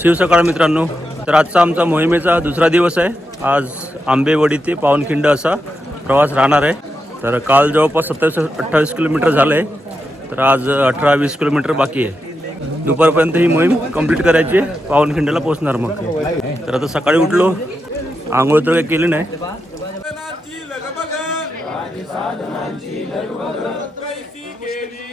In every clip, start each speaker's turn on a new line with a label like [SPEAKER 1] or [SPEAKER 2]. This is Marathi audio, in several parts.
[SPEAKER 1] शिवसकाळ मित्रांनो तर आजचा आमचा मोहिमेचा दुसरा दिवस आहे. आज आंबेवडी ते पावनखिंड असा प्रवास राहणार आहे. तर काल जवळपास सत्तावीस अठ्ठावीस किलोमीटर झालं आहे तर आज अठरा वीस किलोमीटर बाकी आहे. दुपारपर्यंत ही मोहीम कंप्लीट करायची. आहे पावनखिंडला पोहोचणार मग. तर आता सकाळी उठलो. आंघोळ तर काही केली नाही
[SPEAKER 2] साधनाची लगबग कैसी केली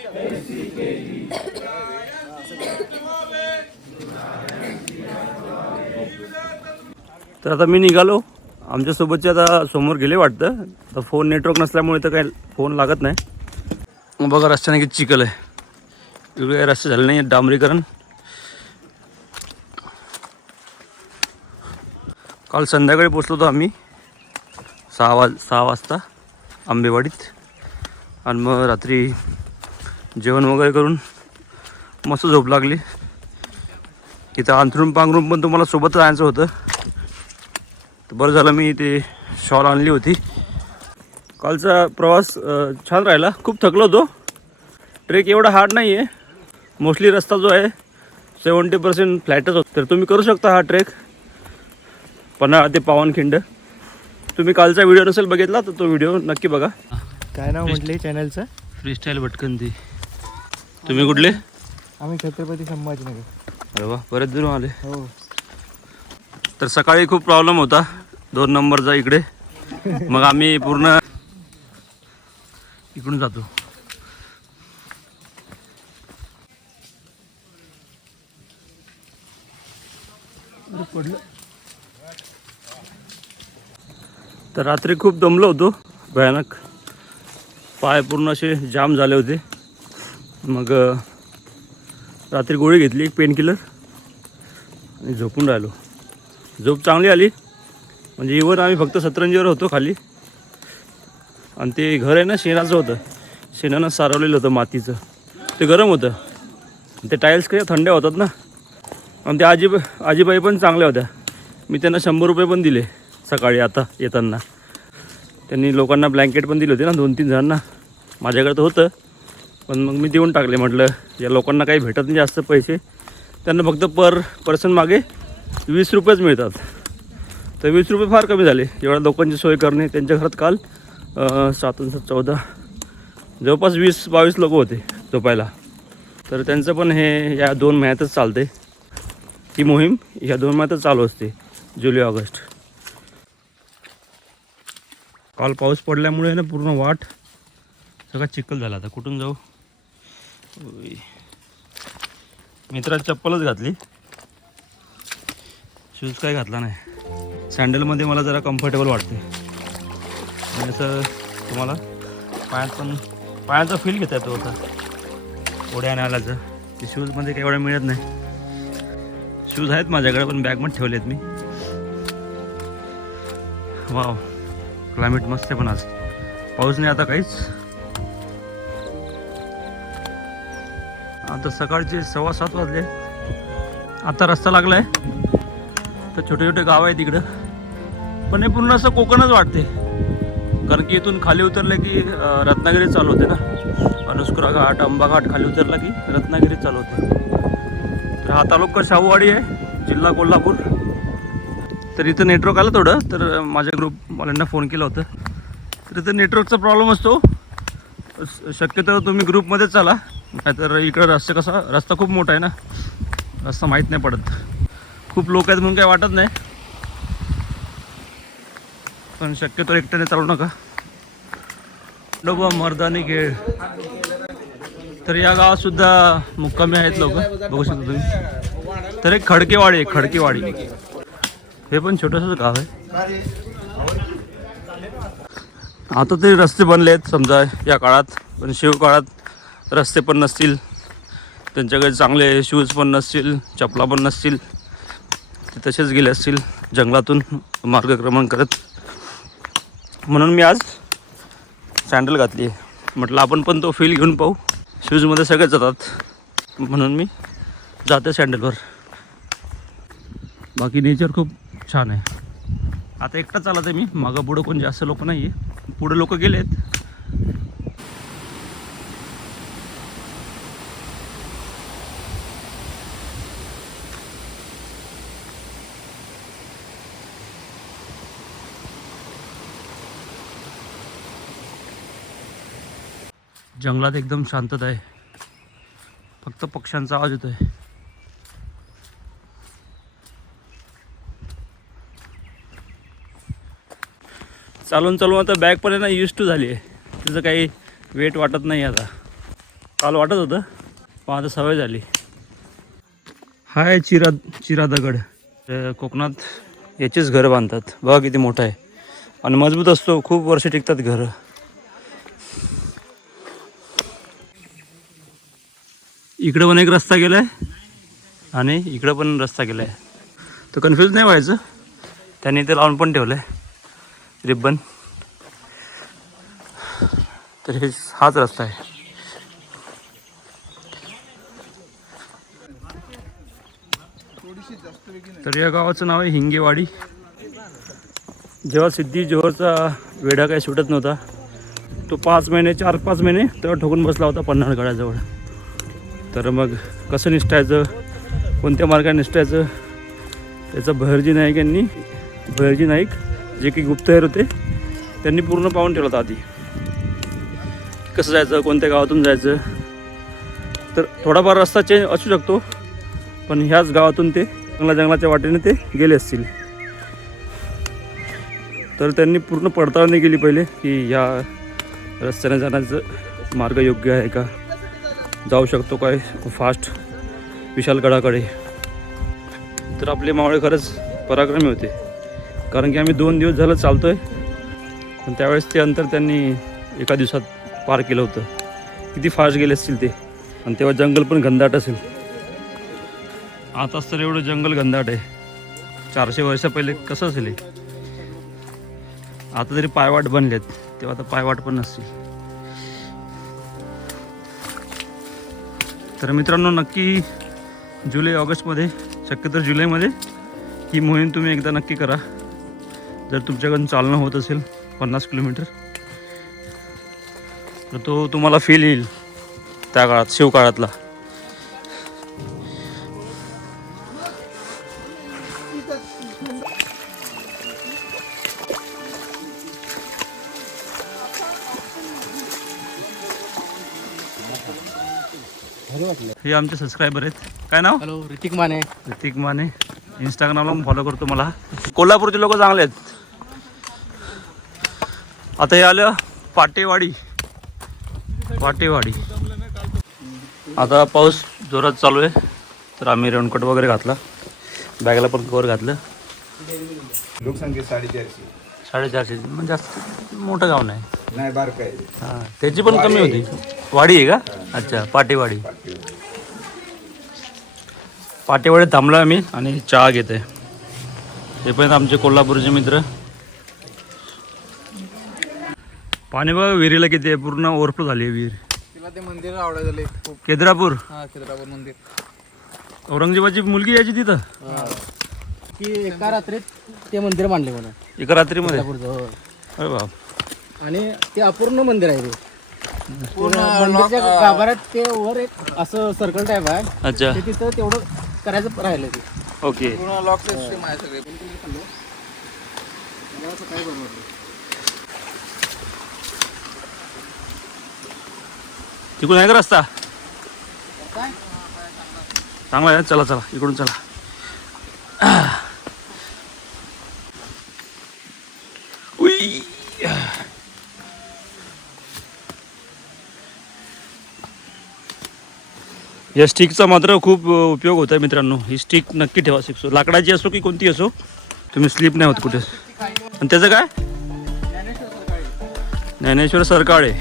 [SPEAKER 1] तर आता मी निघालो. आमच्यासोबतचे आता समोर गेले वाटतं. तर फोन नेटवर्क नसल्यामुळे तर काही फोन लागत नाही. मग बघा रस्त्याने किती चिखल आहे. वेगळे काही रस्ते झाले नाही डांबरीकरण. काल संध्याकाळी पोचलो होतो आम्ही. सहा वाज सहा वाजता आंबेवाडीत. आणि मग रात्री जेवण वगैरे करून मस्त झोप लागली. इथं अंथरूण पांघरून पण तुम्हाला सोबत राहायचं होतं. बरं झालं मी ते शॉल आणली होती. कालचा प्रवास छान राहिला. खूप थकलो होतो. ट्रेक एवढा हार्ड नाही आहे मोस्टली रस्ता जो आहे सेवन्टी पर्सेंट फ्लॅटच होतो. तर तुम्ही करू शकता हा ट्रेक पन्हाळा ते पावनखिंड. तुम्ही कालचा व्हिडिओ नसेल बघितला तर तो व्हिडिओ नक्की बघा.
[SPEAKER 3] काय नाव म्हटले चॅनलचं
[SPEAKER 1] फ्री स्टाईल भटकन ती तुम्ही कुठले?
[SPEAKER 3] आम्ही छत्रपती संभाजीनगर.
[SPEAKER 1] अरे वा बरेच दूर आले.
[SPEAKER 3] हो.
[SPEAKER 1] तर सकाळी खूप प्रॉब्लेम होता. दोन नंबरचा इकडे. मग आम्ही पूर्ण इकडून जातो. पडलं तर रात्री खूप दमलो होतो. भयानक. पाय पूर्ण असे जाम झाले होते. मग रात्री गोळी घेतली एक पेन किलर आणि झोपून राहिलो. झोप चांगली आली. म्हणजे इवन आम्ही फक्त सतरंजीवर होतो खाली. आणि ते घर आहे ना शेणाचं होतं. शेणानं सारवलेलं होतं मातीचं. ते गरम होतं. ते टाईल्स कशा थंड्या होतात ना. आणि ते आजी आजीबाई पण चांगल्या होत्या. मी त्यांना शंभर रुपये पण दिले सकाळी आता येताना. त्यांनी लोकांना ब्लँकेट पण दिले होते ना दोन तीन जणांना. माझ्याकडे तर होतं. पण मग मी देऊन टाकले. म्हटलं या लोकांना काही भेटत नाही जास्त पैसे. त्यांना फक्त पर पर्सन मागे वीस रुपयेच मिळतात. तर वीस रुपये फार कमी झाले. एवढ्या लोकांची सोय करणे त्यांच्या घरात काल सात चौदा. जवळपास वीस बावीस लोक होते झोपायला. तर त्यांचं पण हे या दोन महिन्यातच चालते ही मोहीम ह्या दोन महिन्यातच चालू असते जुलै ऑगस्ट. काल पाऊस पडल्यामुळे ना पूर्ण वाट सगळा चिखल झाला आता. कुठून जाऊ? उई. मित्रात चप्पलच घातली. शूज काय घातला नाही. सँडलमध्ये मला जरा कम्फर्टेबल वाटते आणि असं तुम्हाला पायात पण पायाचा फील घेता येतो आता. उड्या आणायलाचं ते शूजमध्ये काही एवढं मिळत नाही. शूज आहेत माझ्याकडे पण बॅगमध्ये ठेवले आहेत मी. वाव क्लायमेट मस्त आहे पण आज. पाऊस नाही आता काहीच. आता सकाळचे सव्वा सात वाजले. आता रस्ता लागलाय. तर छोटे छोटे गाव आहे तिकडं. पण हे पूर्ण असं कोकणच वाटते. कारण की इथून खाली उतरलं की रत्नागिरी चालू होते ना. अनुस्कुरा घाट अंबा घाट खाली उतरला की रत्नागिरी चालू होते. तर हा तालुका शाहूवाडी आहे जिल्हा कोल्हापूर. तर इथं नेटवर्क आलं थोडं तर माझ्या ग्रुपवाल्यांना फोन केला होता. तर इथं नेटवर्कचा प्रॉब्लेम असतो. श- शक्यतो तुम्ही ग्रुपमध्येच चाला. नाहीतर इकडं रस्ता कसा रस्ता खूप मोठा आहे ना. रस्ता माहीत नाही पडत. खूप लोक आहेत म्हणून काही वाटत नाही. पण शक्यतो एकट्याने चालू नका. डोबा मर्दानी खेळ. तर या गावात सुद्धा मुक्कामी आहेत लोक. बघू शकता तुम्ही. तर एक खडकेवाडी आहे खडकेवाडी. हे पण छोटंसंच गाव आहे. आता तरी रस्ते बनले आहेत समजा या काळात. पण शिवकाळात रस्ते पण नसतील. त्यांच्याकडे चांगले शूज पण नसतील चपला पण नसतील. ते तसेच गेले असतील जंगलातून मार्गक्रमण करत. म्हणून मी आज सँडल घातली आहे म्हटलं आपण पण तो फील घेऊन पाहू. शूजमध्ये सगळेच जातात. म्हणून मी जाते सँडलवर बाकी नेचर खूप छान आहे. आता एकटा चालत आहे मी. मागं पुढं कोण जास्त लोक नाही आहे पुढे लोक गेलेत. जंगलात एकदम शांतता आहे. फक्त पक्ष्यांचा आवाज होतोय चालून चालून आता बॅग पण ना यूज टू झाली आहे. तिचं काही वेट वाटत नाही आता. काल वाटत होतं पण आता सवय झाली. हाय चिरा चिरा दगड कोकणात याचेच घरं बांधतात. बघा किती मोठं आहे. आणि मजबूत असतो खूप वर्ष टिकतात घरं. इकडं पण एक रस्ता गेला आहे आणि इकडं पण रस्ता गेला आहे तर कन्फ्यूज नाही व्हायचं? त्यांनी ते लावून पण ठेवलं आहे रिब्बन. तर हे हाच रस्ता आहे. तर या गावाचं नाव आहे हिंगेवाडी. जेव्हा सिद्धी जोहरचा वेढा काही सुटत नव्हता तो पाच महिने चार पाच महिने तेव्हा ठोकून बसला होता पन्हाळगडाजवळ. तर मग कसं निष्ठायचं? कोणत्या मार्गाने निष्ठायचं? त्याचं बहरजी नाईक यांनी बहरजी नाईक जे की गुप्तहेर होते त्यांनी पूर्ण पाहून ठेवलं होतं आधी. कसं जायचं? कोणत्या गावातून जायचं? तर थोडाफार रस्ता चेंज असू शकतो पण ह्याच गावातून ते जंगला जंगलाच्या वाटेने ते गेले असतील. तर त्यांनी पूर्ण पडताळणी केली पहिले की या रस्त्याने जाण्याचं मार्ग योग्य आहे का? जाऊ शकतो काय फास्ट विशालगडाकडे तर आपले मावळे खरंच पराक्रमी होते. कारण की आम्ही दोन दिवस झालं चालतो आहे पण त्यावेळेस ते अंतर त्यांनी एका दिवसात पार केलं होतं. किती फास्ट गेले असतील ते. आणि तेव्हा जंगल पण घनदाट असेल. आताच तर एवढं जंगल घनदाट आहे. चारशे वर्षा पहिले कसं असेल हे? आता तरी पायवाट बनलेत. तेव्हा आता पायवाट पण नसतील. तर मित्रांनो नक्की जुलै ऑगस्टमध्ये शक्यतो जुलैमध्ये ही मोहीम तुम्ही एकदा नक्की करा. जर तुमच्याकडून चालणं होत असेल पन्नास किलोमीटर तर तो तुम्हाला फील येईल त्या काळात शिवकाळातला. आमचे सबस्क्रायबर आहेत. काय नाव?
[SPEAKER 3] हॅलो ऋतिक माने.
[SPEAKER 1] ऋतिक माने. इंस्टाग्रामला फॉलो करतो मला. कोल्हापूरचे लोक चांगले आहेत. आता हे आलं पाटेवाडी. पाटेवाडी. आता पाऊस जोरात चालू आहे. तर आम्ही रेनकोट वगैरे घातला. बॅगला पण कवर घातलं.
[SPEAKER 4] लोकसंख्या साडेचारशे.
[SPEAKER 1] साडेचारशे. म्हणजे जास्त मोठं गाव नाही.
[SPEAKER 4] नाही बारका आहे.
[SPEAKER 1] हां त्याची पण कमी होती. वाडी आहे का? अच्छा पाटेवाडी. पाटेवाडीत थांबलो आम्ही आणि चहा घेते हे पण आमचे कोल्हापूरचे मित्र. पाणी बघा विहिरीला किती आहे? पूर्ण ओव्हरफ्लो झाली आहे विहीर.
[SPEAKER 3] तिला ते मंदिर आवडायचं खूप
[SPEAKER 1] केद्रापूर?
[SPEAKER 3] हा केदाराबाद मंदिर.
[SPEAKER 1] औरंगजेबाची मुलगी यायची तिथं?
[SPEAKER 3] की एका रात्रीत ते मंदिर बांधले म्हणून.
[SPEAKER 1] एका रात्रीमध्ये?
[SPEAKER 3] कोल्हापूरचं, हो.
[SPEAKER 1] अरे बाप.
[SPEAKER 3] आणि ते अपूर्ण मंदिर आहे ते. पूर्ण मंदिरच्या गाभाऱ्यात ते वर एक असं सर्कल टाईप आहे.
[SPEAKER 1] अच्छा.
[SPEAKER 3] ते तिथं तेवढं करायचं राहिलं ते.
[SPEAKER 1] ओके.
[SPEAKER 3] पूर्ण लॉक सिस्टम आहे सगळे.
[SPEAKER 1] तिकडून आहे का रस्ता? चांगला आहे चला चला. इकडून चला. या स्टिकचा मात्र खूप उपयोग होत मित्रांनो. ही स्टिक नक्की ठेवा शिकतो लाकडाची असो की कोणती असो तुम्ही स्लिप नाही होत कुठे. आणि त्याचं काय? ज्ञानेश्वर सरकाळे.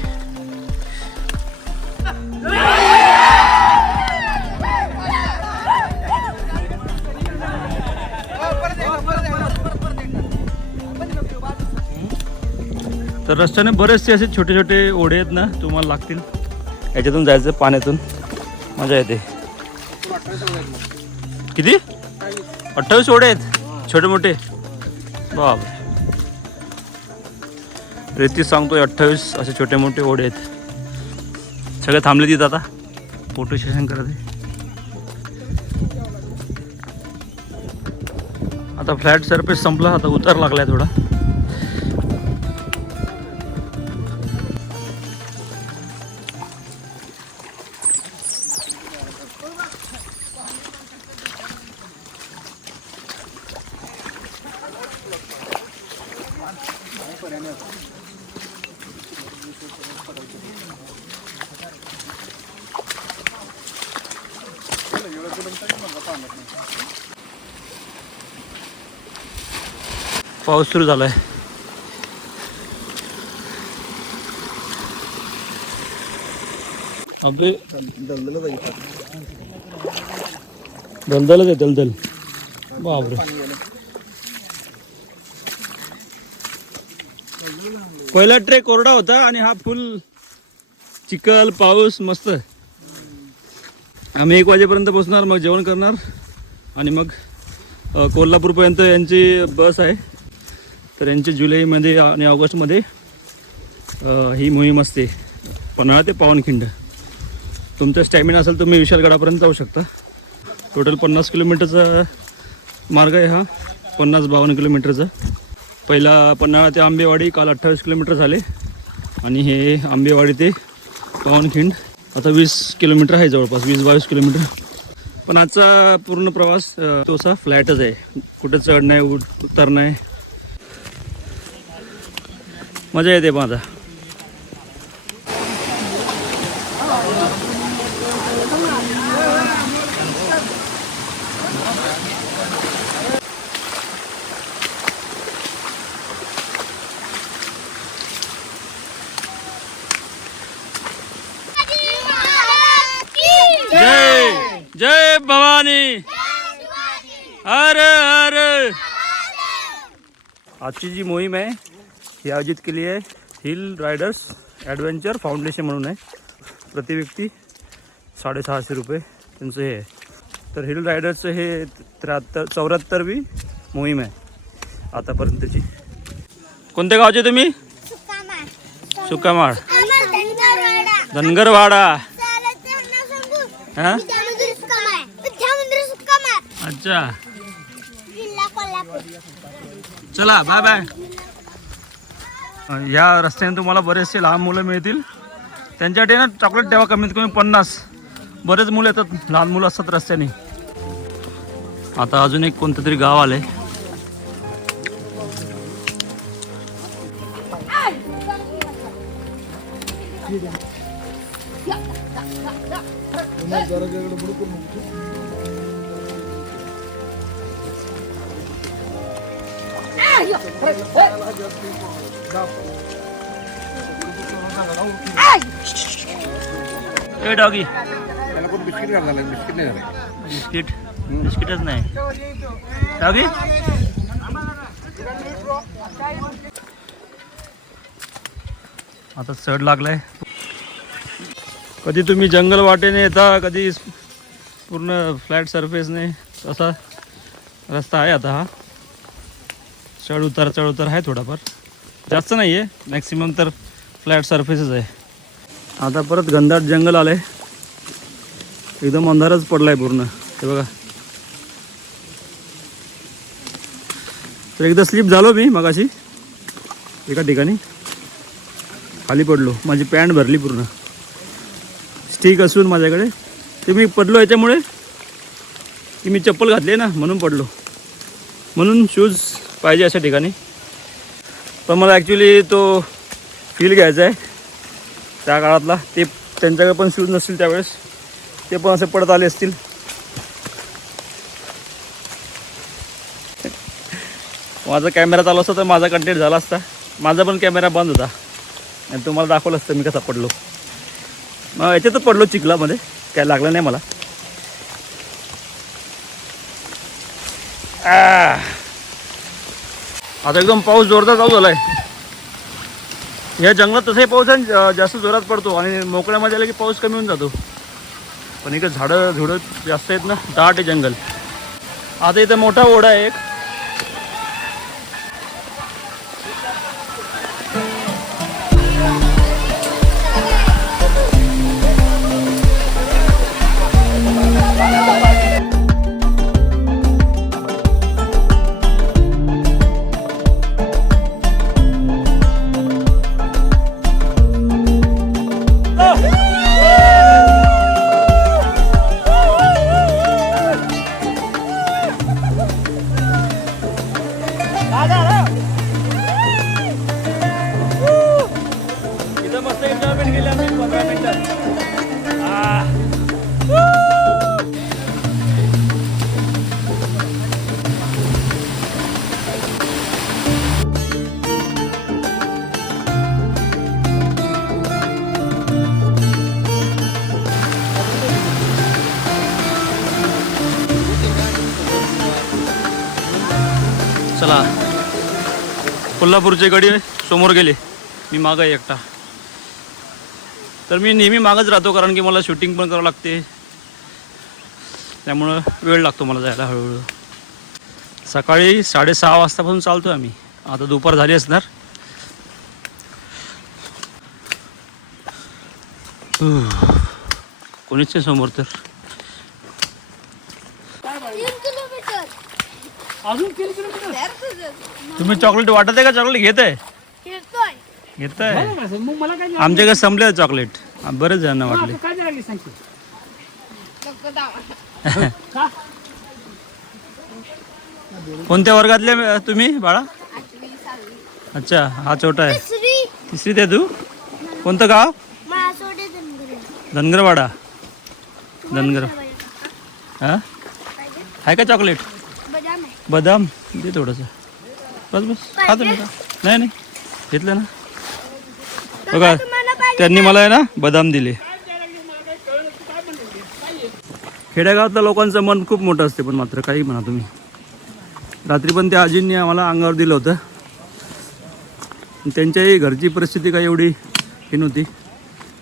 [SPEAKER 1] तर रस्त्याने बरेचसे असे छोटे छोटे ओढे आहेत ना तुम्हाला लागतील. याच्यातून जायचं पाण्यातून. मजा येते. किती? अठ्ठावीस ओढे आहेत छोटे मोठे. बाप रेती सांगतोय अठ्ठावीस असे छोटे मोठे ओढे आहेत. सगळे थांबले तिथं आता. फोटो सेशन करत. आहे आता फ्लॅट सरफेस संपला आता उतार लागलाय थोडा. पाऊस सुरू झालाय. अबे. दलदलच आहे दलदल. बापरे. पहिला ट्रेक कोरडा होता आणि हा फुल चिखल पाऊस मस्त. आम्ही एक वाजेपर्यंत पोचणार मग जेवण करणार आणि मग कोल्हापूरपर्यंत यांची बस आहे. तर यांची जुलैमध्ये आणि ऑगस्टमध्ये ही मोहीम असते. पन्हाळा ते पावनखिंड. तुमचा स्टॅमिना असेल तुम्ही विशालगडापर्यंत जाऊ शकता. टोटल पन्नास किलोमीटरचा मार्ग आहे हा. पन्नास बावन्न किलोमीटरचा. पहिला पन्हाळा ते आंबेवाडी काल अठ्ठावीस किलोमीटर झाले. आणि हे आंबेवाडी ते पावनखिंड. आता वीस किलोमीटर आहे जवळपास वीस बावीस किलोमीटर. पण आजचा पूर्ण प्रवास तो असा फ्लॅटच आहे. कुठं चढ नाही उत- उतार नाही मजा येते पण आता जय जय भवानी हर हर आजची जी मोहीम आहे. ही आयोजित केली आहे. हिल रायडर्स ॲडव्हेंचर फाउंडेशन म्हणून आहे. प्रति व्यक्ती साडेसहाशे रुपये त्यांचं हे आहे. तर हिल रायडर्सचं हे त्र्याहत्तर चौऱ्याहत्तरवी मोहीम आहे आतापर्यंतची. कोणत्या गावचे तुम्ही? सुकामाळ. धनगरवाडा. हा? अच्छा. चला बाय बाय या रस्त्याने तुम्हाला बरेचसे लहान मुलं मिळतील. त्यांच्यासाठी ना चॉकलेट द्यावा कमीत कमी पन्नास. बरेच मुलं येतात लहान मुलं असतात रस्त्याने. आता अजून एक कोणतं तरी गाव आलंय. ए डॉगी.
[SPEAKER 4] त्याला कोण बिस्किट घालणार बिस्किट नाही झालं.
[SPEAKER 1] बिस्किट? बिस्किटच नाही. डॉगी? आता चढ लागलाय. कधी तुम्ही जंगल वाटेने येता कधी पूर्ण फ्लॅट सरफेसने तसा रस्ता आहे आता हा? चढ उतार चढ उतार आहे थोडाफार. जास्त नाही आहे मॅक्सिमम तर फ्लॅट सरफेसच आहे. आता परत घनदाट जंगल आलंय. एकदम अंधारच पडला आहे पूर्ण. हे बघा. तर एकदा स्लिप झालो मी मगाशी. एका ठिकाणी. खाली पडलो. माझी पॅन्ट भरली पूर्ण. स्टिक असून माझ्याकडे. ते मी पडलो याच्यामुळे. की मी चप्पल घातली ना म्हणून पडलो. म्हणून शूज पाहिजे अशा ठिकाणी. पण मला ॲक्च्युली तो फील घ्यायचा आहे. त्या काळातला. ते त्यांच्याकडे पण शूज नसतील त्यावेळेस. ते पण असे पडत आले असतील. माझा कॅमेरा चालू असता तर माझा कंटेंट झाला असता. माझा पण कॅमेरा बंद होता. आणि तुम्हाला दाखवलं असतं मी कसा पडलो. मग याच्यातच पडलो चिखलामध्ये. काय लागलं नाही मला. आ. आता एकदम पाऊस जोरदार चालू झालाय. या जंगलात तसंही पाऊस आहे जास्त जोरात पडतो आणि मोकळ्यामध्ये आला की पाऊस कमी होऊन जातो. पण इकडे झाडं झुडं जास्त आहेत ना दाट आहे जंगल. आता इथं मोठा ओढा आहे एक. कोल्हापूरचे गडी समोर गेले. मी मागं आहे एकटा. तर मी नेहमी मागच राहतो कारण की मला शूटिंग पण करावं लागते. त्यामुळं वेळ लागतो मला जायला हळूहळू. सकाळी साडेसहा वाजतापासून चालतो आम्ही. आता दुपार झाली असणार. कोणीच नाही समोर तर
[SPEAKER 5] तीन किलोमीटर
[SPEAKER 1] अजून तीन किलोमीटर तुम्ही चॉकलेट वाटत आहे का? चॉकलेट घेत आहे घेत आहे आमच्याकडे संपले चॉकलेट बरेच जणांना वाटले. कोणत्या वर्गातले अं, तुम्ही बाळा? अच्छा हा छोटा आहे.
[SPEAKER 5] तिसरी.
[SPEAKER 1] तिसरीत आहे तू? कोणतं गाव?
[SPEAKER 5] मासोडे धनगरे.
[SPEAKER 1] धनगरवाडा. धनगर हा? आहे का चॉकलेट
[SPEAKER 5] बदाम.
[SPEAKER 1] दे थोडंसं. बस बस. खा तुम्ही खा. नाही नाही. घेतलं ना? बघा त्यांनी मला आहे ना बदाम दिले. खेड्यागावातल्या लोकांचं मन खूप मोठं असते पण मात्र काही म्हणा तुम्ही. रात्री पण त्या आजींनी आम्हाला अंगावर दिलं होतं. त्यांच्याही घरची परिस्थिती काही एवढी हे नव्हती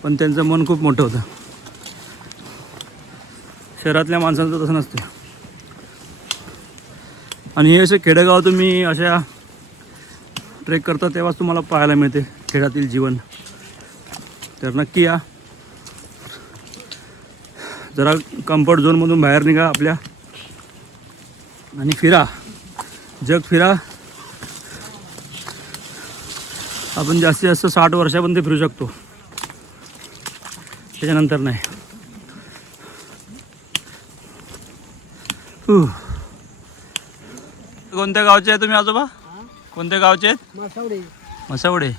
[SPEAKER 1] पण त्यांचं मन खूप मोठं होतं. शहरातल्या माणसांचं तसं नसतं. आणि हे असे खेडेगाव तुम्ही अशा ट्रेक करता तेव्हाच तुम्हाला पाहायला मिळते खेड्यातील जीवन. तर नक्की या. जरा कम्फर्ट झोनमधून बाहेर निघा आपल्या. आणि फिरा. जग फिरा. आपण जास्तीत जास्त साठ वर्षापर्यंत फिरू शकतो. त्याच्यानंतर नाही. कोणत्या गावचे आहे तुम्ही आजोबा? कोणत्या गावचे आहेत? मसावडे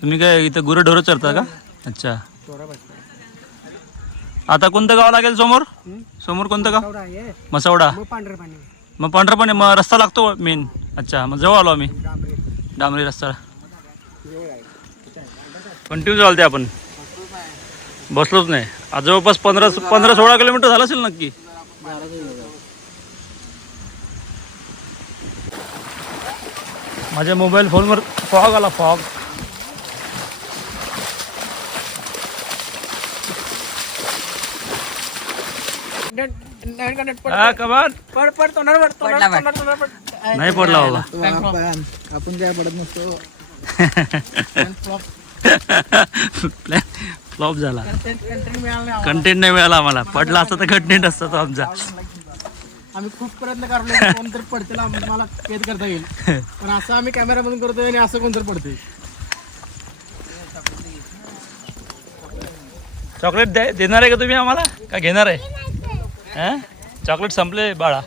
[SPEAKER 1] तुम्ही काय इथं गुरं ढोरं चरता का अच्छा. आता कोणतं गाव लागेल समोर? समोर कोणतं गाव? मसावडा मग पांढरपणे. मग रस्ता लागतो मेन. अच्छा मग जवळ आलो आम्ही. डांबरी. रस्ता. कंटिन्यू चालते आपण. बसलोच नाही. आज जवळपास पंधरा पंधरा सोळा किलोमीटर झालं असेल नक्की. माझ्या मोबाईल फोनवर फॉग आला फॉग. हा कमान. नाही पडला बाबा.
[SPEAKER 3] आपण काय पडत नसतो.
[SPEAKER 1] फ्लॉप झाला. कंटेंट नाही मिळाला आम्हाला. पडला असता तर कंटेंट असता तो आमचा.
[SPEAKER 3] आम्ही खूप प्रयत्न करलो कोणतरी पडतेला मला कैद करता येईल. पण असं आम्ही कॅमेरामधून करतोय आणि असं कोणतरी पडतोय.
[SPEAKER 1] चॉकलेट दे देणार आहे का तुम्ही आम्हाला? का घेणार आहे? हा? चॉकलेट संपले बाळा.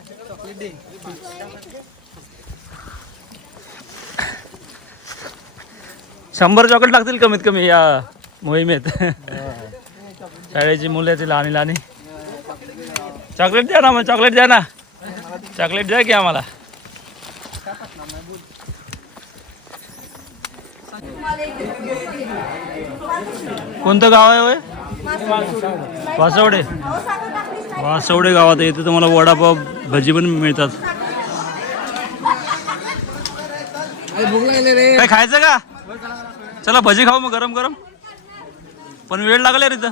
[SPEAKER 1] शंभर चॉकलेट लागतील कमीत कमी या मोहिमेत. शाळेची मुलं लहानी लहानी चॉकलेट द्या ना मग चॉकलेट द्या ना. चॉकलेट द्या की आम्हाला. कोणतं गाव आहे होय? वासवडे. वासवडे गावात आहे. इथे तुम्हाला वडापाव भजी पण मिळतात. काय खायचं का? चला भजी खाऊ मग गरम गरम. पण वेळ लागला रे इथं.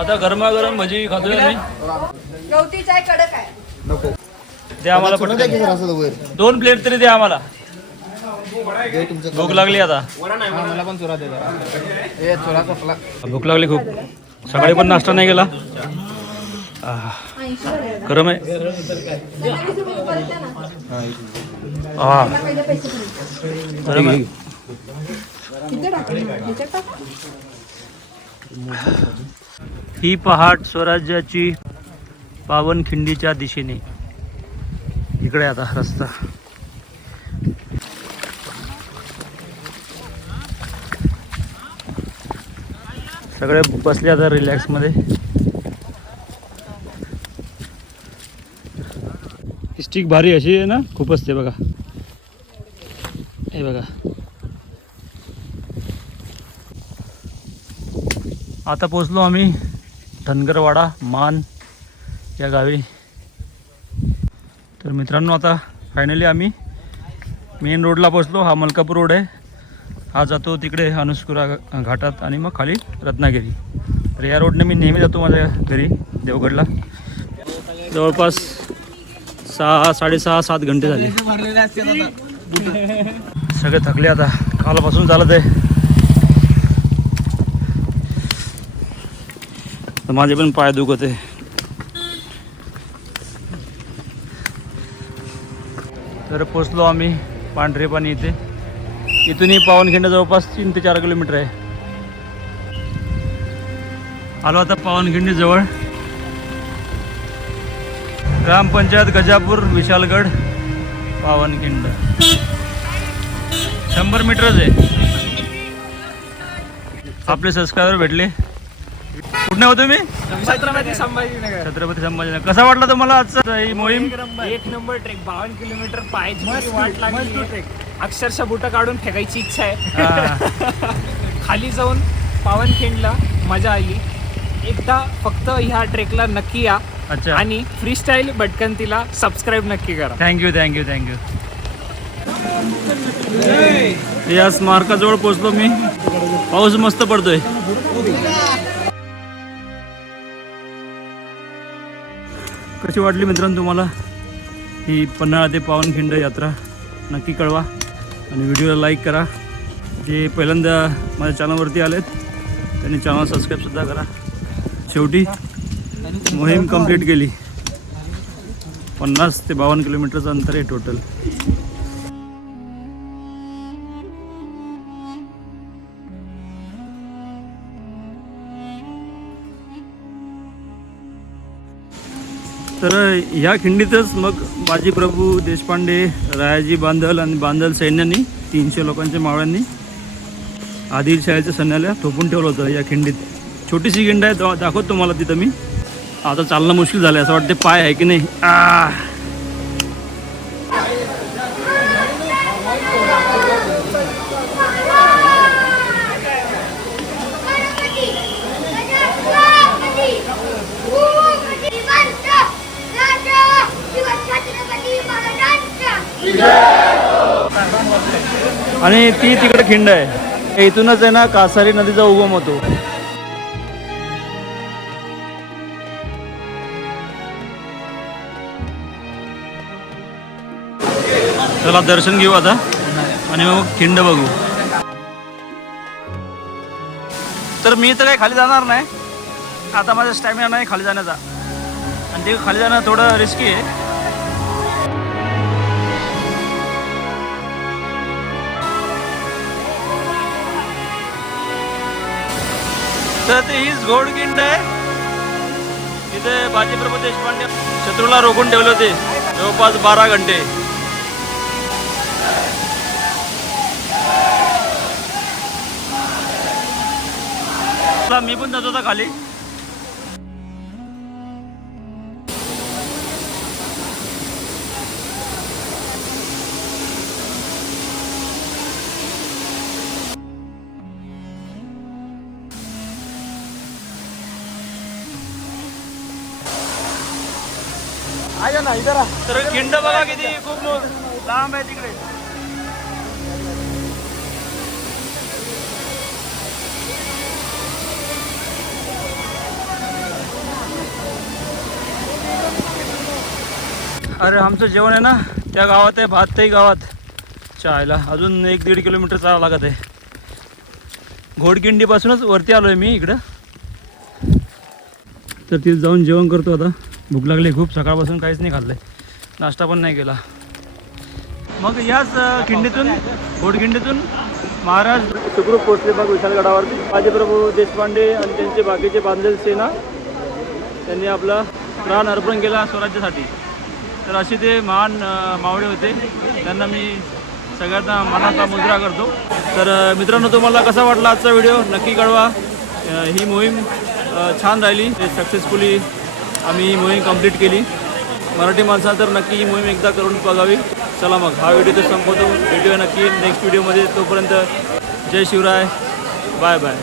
[SPEAKER 1] आता गरमागरम भजी खातोय आम्ही.
[SPEAKER 5] गवती चाय कडक आहे.
[SPEAKER 1] द्या आम्हाला पटकन. दोन प्लेट तरी द्या आम्हाला. भूक लागली आता.
[SPEAKER 3] मला पण चुरा दे
[SPEAKER 1] भूक लागली खूप. सकाळी पण नाश्ता नाही केला. आह, गरम आहे. आह. गरम आहे. ही पहाट स्वराज्याची पावनखिंडीच्या दिशेने. इकडे आता रस्ता. सगळे बसले आता रिलॅक्समध्ये स्टिक भारी अशी आहे ना? खूपच ते बघा. हे बघा. आता पोचलो आम्ही. धनगरवाडा मान या गावी. तर मित्रांनो आता फायनली आम्ही मेन रोडला पोचलो हा मलकापूर रोड आहे. हा जातो तिकडे अनुस्कुरा घाटात आणि मग खाली रत्नागिरी. तर या रोडने मी नेहमी जातो माझ्या घरी देवगडला. जवळपास सहा साडेसहा सात घंटे झाले. सगळे थकले आता. कालपासून चालत आहे. तर माझे पण पाय दुखत आहे. तर पोचलो आम्ही पांढरे पाणी इथे. इथूनही पावनखिंड जवळपास तीन ते चार किलोमीटर आहे. आलो आता पावनखिंडी जवळ. ग्रामपंचायत गजापूर विशालगड पावनखिंड शंभर मीटरच आहे. आपले सबस्क्रायबर भेटले. कुठे हो तुम्ही?
[SPEAKER 3] छत्रपती संभाजीनगर.
[SPEAKER 1] छत्रपती संभाजीनगर. कसा वाटला तुम्हाला आजचा ही मोहीम?
[SPEAKER 3] एक नंबर. ट्रेक. बावन्न किलोमीटर पायची वाट लागली. अक्षरशः बुट काढून फेकायची इच्छा आहे.
[SPEAKER 1] हा.
[SPEAKER 3] खाली जाऊन पावनखिंडला मजा आली. एकदा फक्त ह्या ट्रेकला नक्की या
[SPEAKER 1] अच्छा.
[SPEAKER 3] आणि फ्रीस्टाईल भटकंतीला सबस्क्राईब नक्की करा.
[SPEAKER 1] थँक्यू थँक्यू थँक्यू या स्मारकाजवळ पोचलो मी. पाऊस मस्त पडतोय. कशी वाटली मित्रांनो तुम्हाला? ही पन्हाळा ते पावनखिंड यात्रा. नक्की कळवा आणि व्हिडिओला लाईक करा. जे पहिल्यांदा माझ्या चॅनलवरती आलेत त्यांनी चॅनल सबस्क्राईबसुद्धा करा. शेवटी मोहीम कंप्लीट केली. पन्नास ते बावन्न किलोमीटरचं अंतर आहे टोटल तर ह्या खिंडीतच मग बाजी प्रभू देशपांडे रायाजी बांधल आणि बांधल सैन्यांनी तीनशे लोकांच्या मावळ्यांनी आदिलशाहीच्या सैन्याला थोपून ठेवलं होतं या खिंडीत. छोटीशी खिंड आहे दा- दाखवतो तुम्हाला तिथं मी. आता चालणं मुश्किल झालं असं वाटते पाय आहे की नाही? आ! आणि ती तिकडे खिंड आहे. इथूनच आहे ना कासारी नदीचा उगम होतो. चला दर्शन घेऊ आता. आणि मग खिंड बघू. तर मी तर काही खाली जाणार नाही. आता माझा स्टॅमिना नाही खाली जाण्याचा. आणि ते खाली जाणं थोडं रिस्की आहे. तर ते हीच घोडगिंड आहे. तिथे बाजीप्रभू देशपांडे शत्रूला रोखून ठेवले होते. जवळपास बारा घंटे. चला, मी पण जातो होता खाली. तर खिंड बघा किती खूप लांब आहे तिकडे. अरे आमचं जेवण आहे ना त्या गावात आहे भातही गावात. चायला अजून एक दीड किलोमीटर चालावं लागत आहे. घोडकिंडीपासूनच वरती आलो आहे मी इकडं. तर तिथे जाऊन जेवण करतो आता. भूक लागली खूप सकाळपासून काहीच नाही खाल्लं नाश्ता पण नाही केला. मग याच खिंडीतून घोडखिंडीतून महाराज सुखरूप पोचले मग विशालगडावरती. बाजीप्रभू देशपांडे आणि त्यांचे बाकीचे बांधलेले सेना त्यांनी आपला प्राण अर्पण केला स्वराज्यासाठी. तर असे ते महान मावळे होते. त्यांना मी सगळ्यांना मनाचा मुजरा करतो. तर मित्रांनो तुम्हाला कसा वाटला आजचा व्हिडिओ? नक्की कळवा. ही मोहीम छान राहिली. सक्सेसफुली आम्ही मोहीम कंप्लीट केली. मराठी माणसा तर नक्की ही मोहीम एकदा करून बघावी. चला मग हा व्हिडिओ तर संपवतो. भेटूया नक्की नेक्स्ट व्हिडिओमध्ये तोपर्यंत जय शिवराय. बाय बाय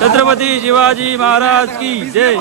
[SPEAKER 1] छत्रपती शिवाजी महाराज की जय.